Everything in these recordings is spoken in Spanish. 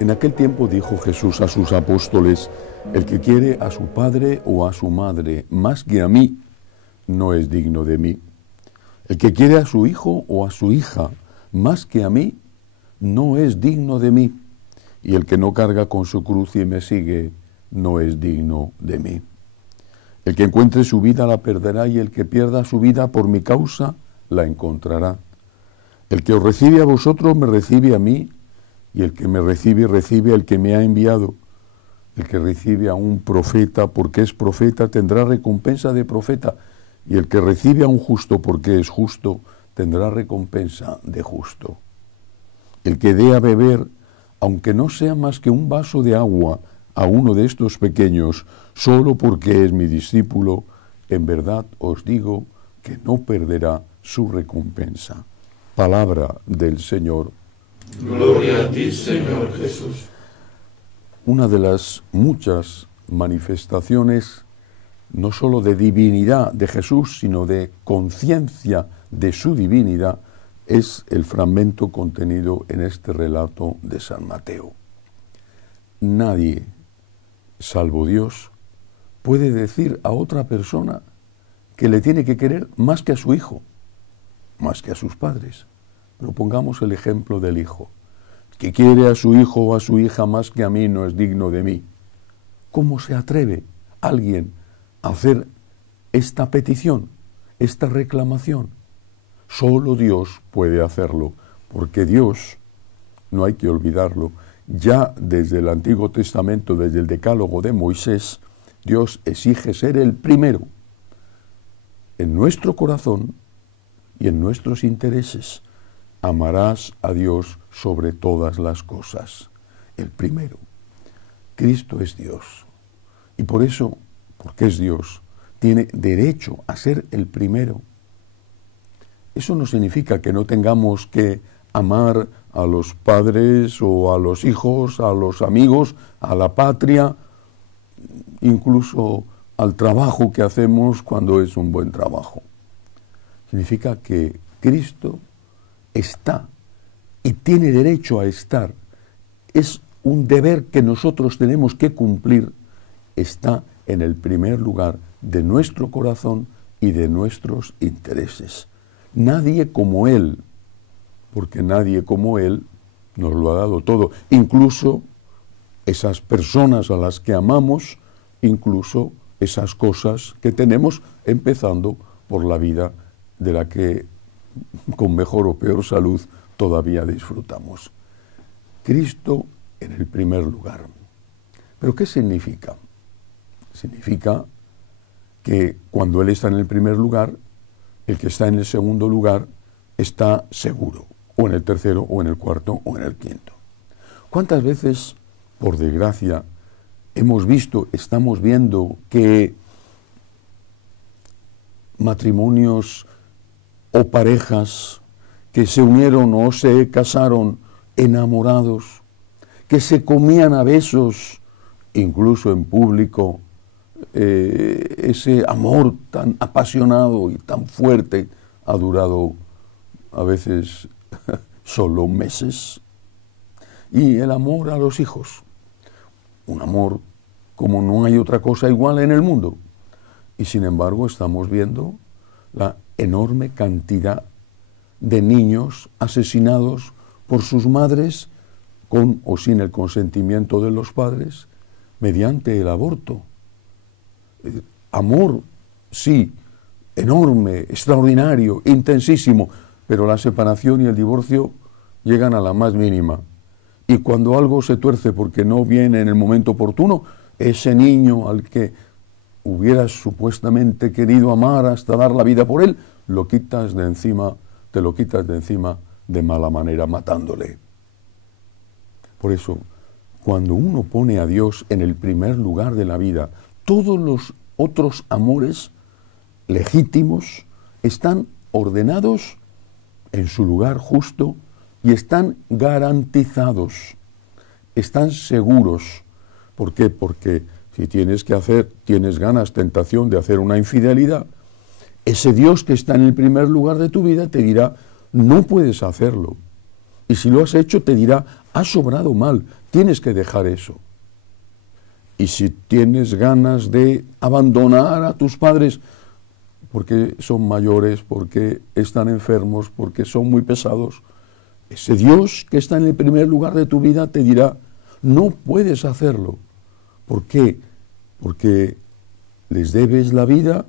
En aquel tiempo dijo Jesús a sus apóstoles: el que quiere a su padre o a su madre más que a mí, no es digno de mí. El que quiere a su hijo o a su hija más que a mí, no es digno de mí. Y el que no carga con su cruz y me sigue, no es digno de mí. El que encuentre su vida la perderá, y el que pierda su vida por mi causa la encontrará. El que os recibe a vosotros me recibe a mí, y el que me recibe, recibe al que me ha enviado. El que recibe a un profeta porque es profeta tendrá recompensa de profeta, y el que recibe a un justo porque es justo tendrá recompensa de justo. El que dé a beber, aunque no sea más que un vaso de agua, a uno de estos pequeños, solo porque es mi discípulo, en verdad os digo que no perderá su recompensa. Palabra del Señor. Gloria a ti, Señor Jesús. Una de las muchas manifestaciones, no solo de divinidad de Jesús, sino de conciencia de su divinidad, es el fragmento contenido en este relato de San Mateo. Nadie, salvo Dios, puede decir a otra persona que le tiene que querer más que a su hijo, más que a sus padres. Pero pongamos el ejemplo del hijo. Que quiere a su hijo o a su hija más que a mí no es digno de mí. ¿Cómo se atreve alguien a hacer esta petición, esta reclamación? Solo Dios puede hacerlo, porque Dios, no hay que olvidarlo, ya desde el Antiguo Testamento, desde el Decálogo de Moisés, Dios exige ser el primero en nuestro corazón y en nuestros intereses. Amarás a Dios sobre todas las cosas. El primero. Cristo es Dios. Y por eso, porque es Dios, tiene derecho a ser el primero. Eso no significa que no tengamos que amar a los padres o a los hijos, a los amigos, a la patria, incluso al trabajo que hacemos cuando es un buen trabajo. Significa que Cristo está y tiene derecho a estar. Es un deber que nosotros tenemos que cumplir. Está en el primer lugar de nuestro corazón y de nuestros intereses. Nadie como Él, porque nadie como Él nos lo ha dado todo. Incluso esas personas a las que amamos, incluso esas cosas que tenemos, empezando por la vida de la que con mejor o peor salud todavía disfrutamos. Cristo en el primer lugar. ¿Pero qué significa? Significa que cuando Él está en el primer lugar, el que está en el segundo lugar está seguro, o en el tercero, o en el cuarto, o en el quinto. ¿Cuántas veces, por desgracia, estamos viendo que matrimonios o parejas que se unieron o se casaron enamorados, que se comían a besos, incluso en público, ese amor tan apasionado y tan fuerte ha durado a veces solo meses? Y el amor a los hijos, un amor como no hay otra cosa igual en el mundo. Y sin embargo estamos viendo la enorme cantidad de niños asesinados por sus madres, con o sin el consentimiento de los padres, mediante el aborto. Amor, sí, enorme, extraordinario, intensísimo, pero la separación y el divorcio llegan a la más mínima. Y cuando algo se tuerce porque no viene en el momento oportuno, ese niño al que hubieras supuestamente querido amar hasta dar la vida por él, te lo quitas de encima de mala manera, matándole. Por eso, cuando uno pone a Dios en el primer lugar de la vida, todos los otros amores legítimos están ordenados en su lugar justo y están garantizados, están seguros. ¿Por qué? Porque si tienes ganas, tentación de hacer una infidelidad, ese Dios que está en el primer lugar de tu vida te dirá: no puedes hacerlo. Y si lo has hecho, te dirá, has obrado mal, tienes que dejar eso. Y si tienes ganas de abandonar a tus padres, porque son mayores, porque están enfermos, porque son muy pesados, ese Dios que está en el primer lugar de tu vida te dirá, no puedes hacerlo. ¿Por qué? Porque les debes la vida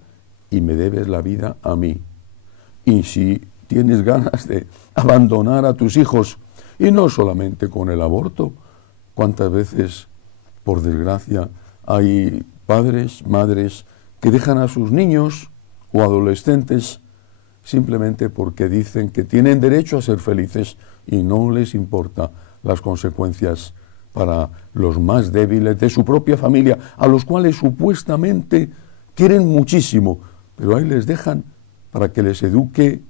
y me debes la vida a mí. Y si tienes ganas de abandonar a tus hijos, y no solamente con el aborto, ¿cuántas veces, por desgracia, hay padres, madres, que dejan a sus niños o adolescentes simplemente porque dicen que tienen derecho a ser felices y no les importa las consecuencias para los más débiles de su propia familia, a los cuales supuestamente quieren muchísimo, pero ahí les dejan para que les eduque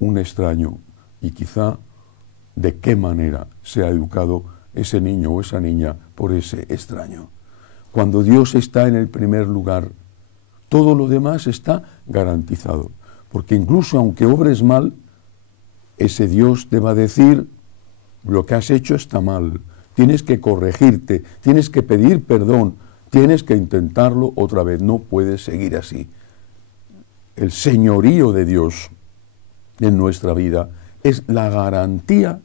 un extraño, y quizá de qué manera se ha educado ese niño o esa niña por ese extraño. Cuando Dios está en el primer lugar, todo lo demás está garantizado, porque incluso aunque obres mal, ese Dios te va a decir, lo que has hecho está mal, tienes que corregirte, tienes que pedir perdón, tienes que intentarlo otra vez, no puedes seguir así. El señorío de Dios en nuestra vida es la garantía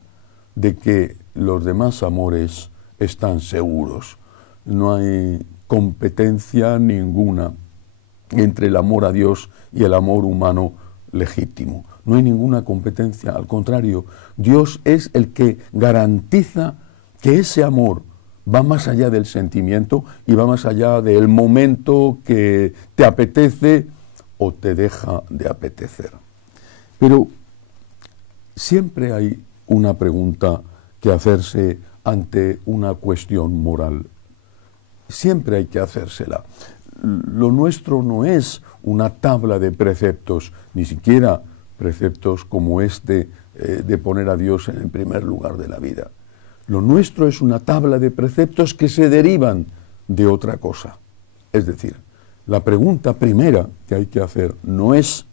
de que los demás amores están seguros. No hay competencia ninguna entre el amor a Dios y el amor humano legítimo. No hay ninguna competencia, al contrario, Dios es el que garantiza que ese amor va más allá del sentimiento y va más allá del momento que te apetece o te deja de apetecer. Pero siempre hay una pregunta que hacerse ante una cuestión moral. Siempre hay que hacérsela. Lo nuestro no es una tabla de preceptos, ni siquiera preceptos como este de poner a Dios en el primer lugar de la vida. Lo nuestro es una tabla de preceptos que se derivan de otra cosa. Es decir, la pregunta primera que hay que hacer no es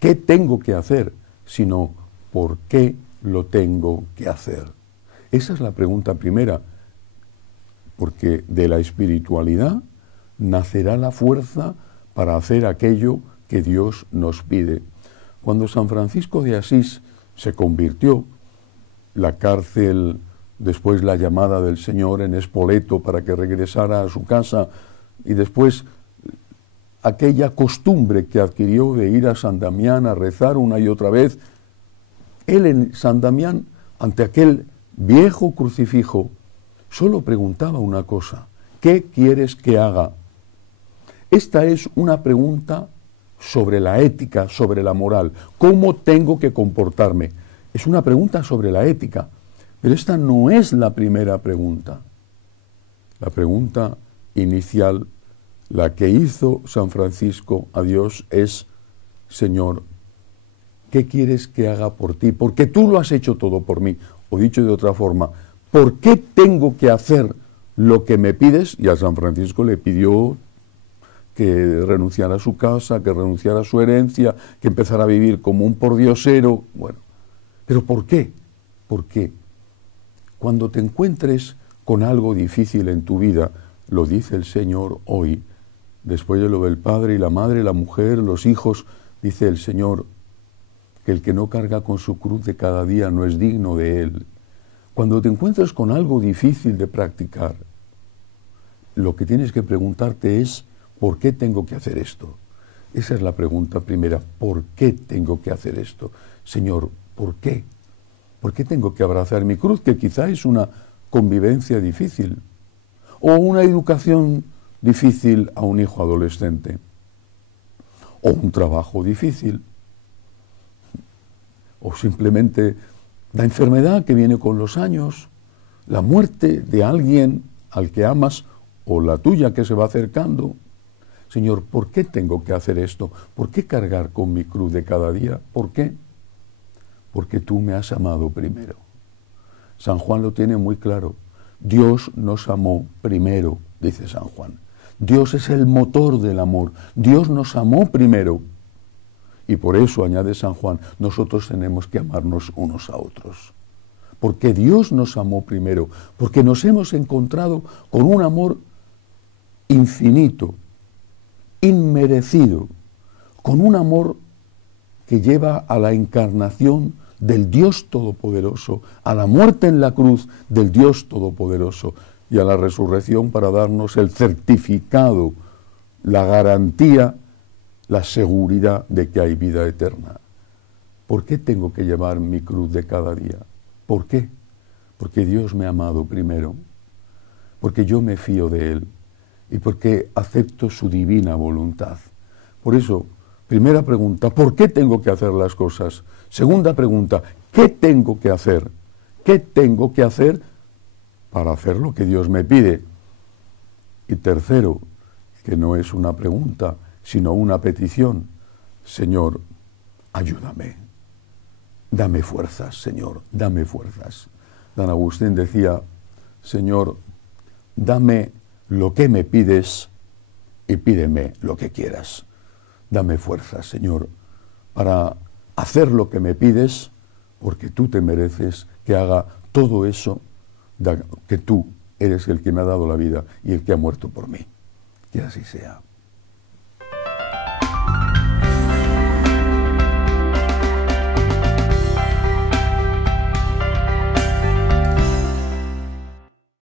¿qué tengo que hacer?, sino ¿por qué lo tengo que hacer? Esa es la pregunta primera, porque de la espiritualidad nacerá la fuerza para hacer aquello que Dios nos pide. Cuando San Francisco de Asís se convirtió, la cárcel, después la llamada del Señor en Spoleto para que regresara a su casa, y después aquella costumbre que adquirió de ir a San Damián a rezar una y otra vez, él en San Damián, ante aquel viejo crucifijo, solo preguntaba una cosa: ¿qué quieres que haga? Esta es una pregunta sobre la ética, sobre la moral. ¿Cómo tengo que comportarme? Es una pregunta sobre la ética, pero esta no es la primera pregunta. La pregunta inicial, la que hizo San Francisco a Dios, es: Señor, ¿qué quieres que haga por ti? Porque tú lo has hecho todo por mí. O dicho de otra forma, ¿por qué tengo que hacer lo que me pides? Y a San Francisco le pidió que renunciara a su casa, que renunciara a su herencia, que empezara a vivir como un pordiosero. Bueno, ¿pero por qué? ¿Por qué? Cuando te encuentres con algo difícil en tu vida, lo dice el Señor hoy, después de lo del padre y la madre, la mujer, los hijos, dice el Señor que el que no carga con su cruz de cada día no es digno de Él. Cuando te encuentres con algo difícil de practicar, lo que tienes que preguntarte es: ¿por qué tengo que hacer esto? Esa es la pregunta primera. ¿Por qué tengo que hacer esto? Señor, ¿por qué? ¿Por qué tengo que abrazar mi cruz, que quizá es una convivencia difícil? O una educación difícil a un hijo adolescente. O un trabajo difícil. O simplemente la enfermedad que viene con los años, la muerte de alguien al que amas o la tuya que se va acercando. Señor, ¿por qué tengo que hacer esto? ¿Por qué cargar con mi cruz de cada día? ¿Por qué? Porque tú me has amado primero. San Juan lo tiene muy claro. Dios nos amó primero, dice San Juan. Dios es el motor del amor. Dios nos amó primero. Y por eso, añade San Juan, nosotros tenemos que amarnos unos a otros. porque Dios nos amó primero, porque nos hemos encontrado con un amor infinito, inmerecido, con un amor que lleva a la encarnación del Dios Todopoderoso, a la muerte en la cruz del Dios Todopoderoso y a la resurrección para darnos el certificado, la garantía, la seguridad de que hay vida eterna. ¿Por qué tengo que llevar mi cruz de cada día? ¿Por qué? Porque Dios me ha amado primero, porque yo me fío de Él y porque acepto su divina voluntad. Por eso, primera pregunta, ¿por qué tengo que hacer las cosas? Segunda pregunta, ¿qué tengo que hacer? ¿Qué tengo que hacer para hacer lo que Dios me pide? Y tercero, que no es una pregunta, sino una petición, Señor, ayúdame. Dame fuerzas, Señor, dame fuerzas. San Agustín decía, Señor, dame lo que me pides y pídeme lo que quieras. Dame fuerzas, Señor, para hacer lo que me pides, porque tú te mereces que haga todo eso, que tú eres el que me ha dado la vida y el que ha muerto por mí. Que así sea.